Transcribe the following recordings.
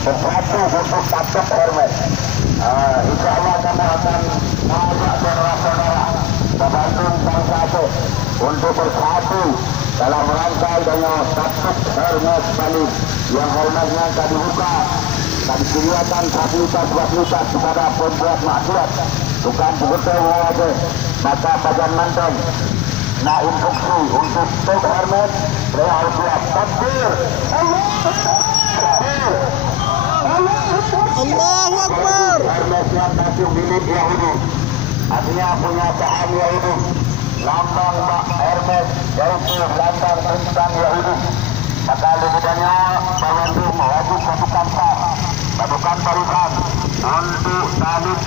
sesuatu untuk takut Hermes. Insya Allah kami akan mengajak saudara-saudara Bandung bangsa Aceh untuk bersatu dalam rangka dengan takut Hermes Bali yang Hermesnya tadi buka dan disediakan fasilitas kepada pembuat maksiat bukan begitu saja. Maka bagian mantan nah instruksi untuk tek Hermes saya harus siap takbir Allahu Akbar. Hermesnya masih milik Yahudi, artinya punya saham Yahudi. Lambang Pak Hermes yaitu lambang tentang Yahudi. Maka lebihnya Bandung wajib satukan sah, satukan barisan untuk salib,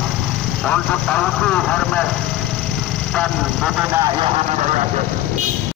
untuk tauhid Hermes dan bendera Yahudi dari Aceh.